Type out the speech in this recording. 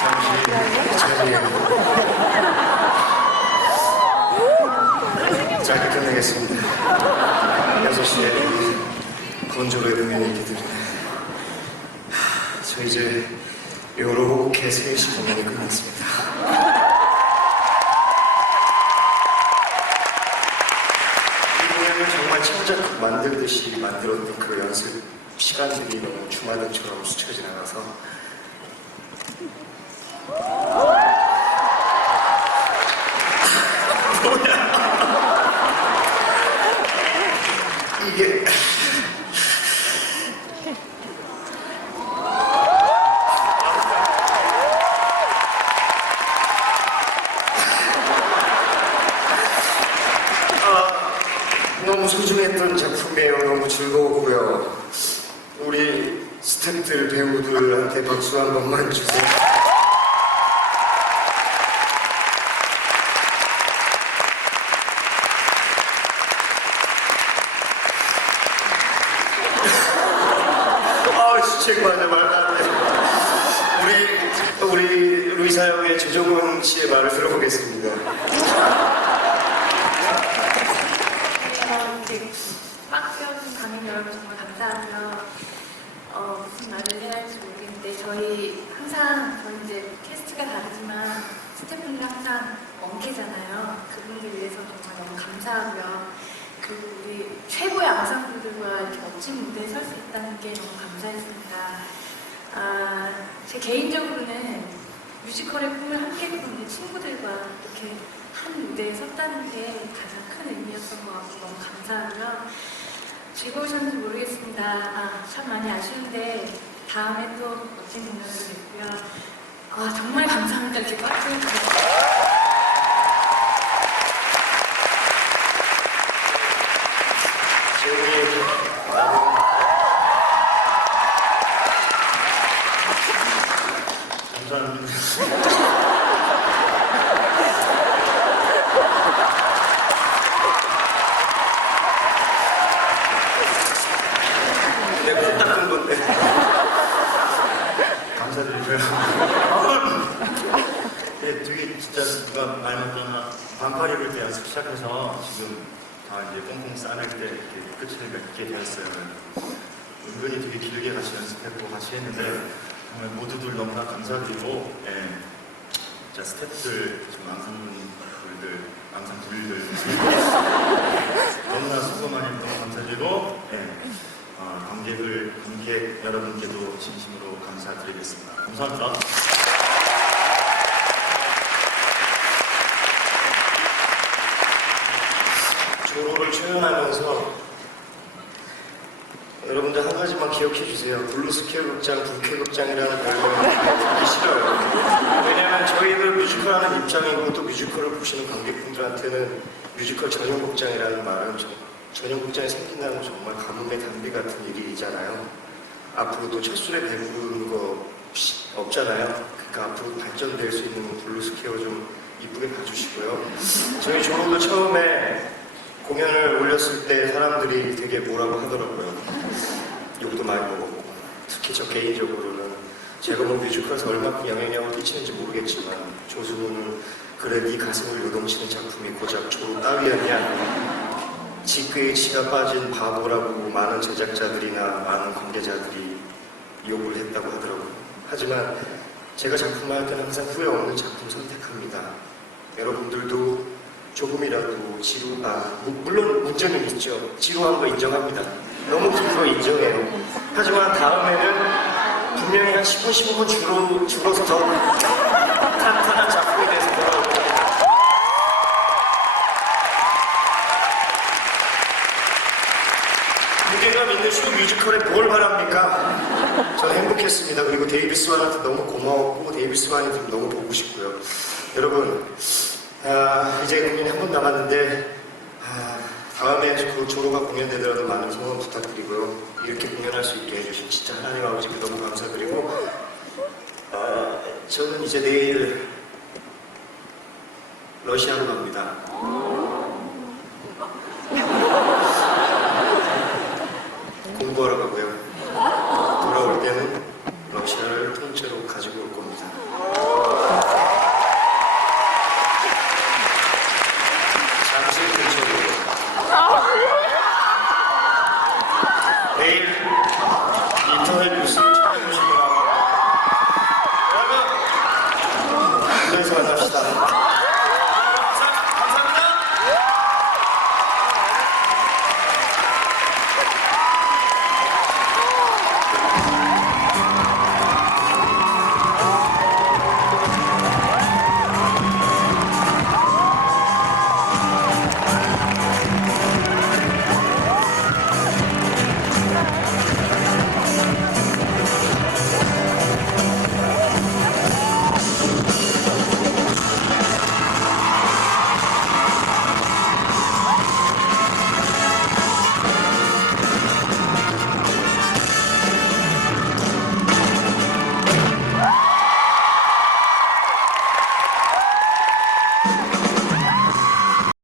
잠시 짧게 끝내겠습니다. 6시에 건조로의 공연이 있기 때문에 저 이제 요렇게 3시 공연이 끝났습니다. 이 공연을 정말 창작 만들듯이 만들었던 그 연습 시간들이 너무 주마등처럼 스쳐 지나가서 이게 아, 너무 소중했던 작품이에요. 너무 즐거웠고요. 우리 스태프들 배우들한테 박수 한 번만 주세요. 아, 진짜 맞아 말도 안 돼. 우리 우리 루 이사 형의 조정훈 씨의 말을 들어보겠습니다. 어, 이렇게 빡센 강연 여러분 정말 감사하고요. 어, 무슨 말을 해야 할지 모르겠는데 저희 항상 저희 이제 캐스트가 다르지만 스태프분들 항상 엉개잖아요. 그분들 위해서 정말 너무 감사하고요. 그리고 우리 최고의 앙상블들과 이렇게 멋진 무대에 설 수 있다는 게 너무 감사했습니다. 아, 제 개인적으로는 뮤지컬의 꿈을 함께 꾸는 친구들과 이렇게 한 무대에 섰다는 게 가장 큰 의미였던 것 같고 너무 감사하고요. 즐거우셨는지 모르겠습니다. 아, 참 많이 아쉬운데 다음에 또 멋진 공연을 뵙고요. 아, 정말 감사합니다. 이렇게 꽉 채워주셔서. 재훈이 나는 감 사합니다. 내가 손 닦은 건데. 감사드리고요. 네, 되게 진짜 누가 말 못하나 반팔 입을 때 연습 시작해서 지금 다 이제 꽁꽁 싸낼 때 이렇게 끝을 맺게 되었어요. 은근히 되게 길게 같이 연습했고 같이 했는데 정말 모두들 너무나 감사드리고 예, 진짜 스태프들 지금 앙상블들 앙상블들 너무나 수고 많이 너무 감사드리고 예, 어, 관객을 관객 여러분께도 진심으로 감사드리겠습니다. 감사합니다. 조로를 초연하면서 여러분들 한 가지만 기억해 주세요. 블루스 케어 극장, 불쾌 극장이라는 별명을 듣기 싫어요. 왜냐하면 저희들 뮤지컬 하는 입장이고 또 뮤지컬을 보시는 관객분들한테는 뮤지컬 전용 극장이라는 말은 저- 전용 극장이 생긴다는 건 정말 가뭄의 단비 같은 얘기잖아요. 앞으로도 첫 술에 배부르는 거 없잖아요. 그러니까 앞으로 발전될 수 있는 블루스 케어 좀 이쁘게 봐주시고요. 저희 조로도 처음에 공연을 올렸을 때 사람들이 되게 뭐라고 하더라고요. 욕도 많이 먹었고 특히 저 개인적으로는 제가 뭐 뮤지컬에서 얼마큼 영향력을 끼치는지 모르겠지만 조승우는 그래 네 가슴을 요동치는 작품이 고작 조로 따위였냐 지그의 치가 빠진 바보라고 많은 제작자들이나 많은 관계자들이 욕을 했다고 하더라고요. 하지만 제가 작품을 할 때는 항상 후회 없는 작품 선택합니다. 여러분들도 조금이라도 지루, 아, 무- 물론 문제는 있죠. 지루한 거 인정합니다. 너무 긴거 인정해요. 하지만 다음에는 분명히 한 10분, 15분 줄어, 줄어서 더 탄탄한 작품이 돼서 돌아올 겁니다. 무게감 있는 쇼 뮤지컬에 뭘 바랍니까? 저는 행복했습니다. 그리고 데이비스 완한테 너무 고마웠고 데이비스 완한테 너무 보고 싶고요. 여러분 아, 이제 공연이 한 번 남았는데 아, 다음에 그 조로가 공연되더라도 많은 성원 부탁드리고요. 이렇게 공연할 수 있게 해주신 진짜 하나님 아버지께 너무 감사드리고 아, 저는 이제 내일 러시아로 갑니다. 공부하러 가고요. 돌아올 때는 러시아를 통째로 가지고 올